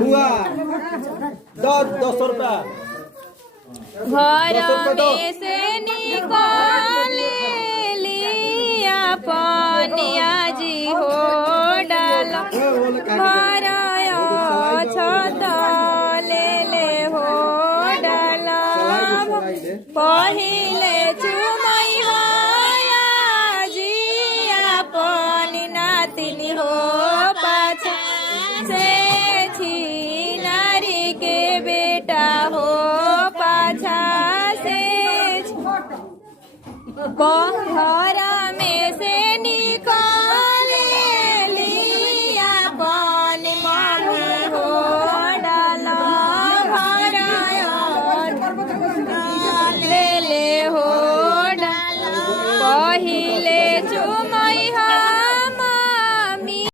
हुआ 10 रुपया घर में से निकाल लिया पनिया जी हो डाल घर छत ले हो डाल पहिले चुमई हो जी अपन नातिन हो पाछा से नारी के बेटा हो पाछा से घर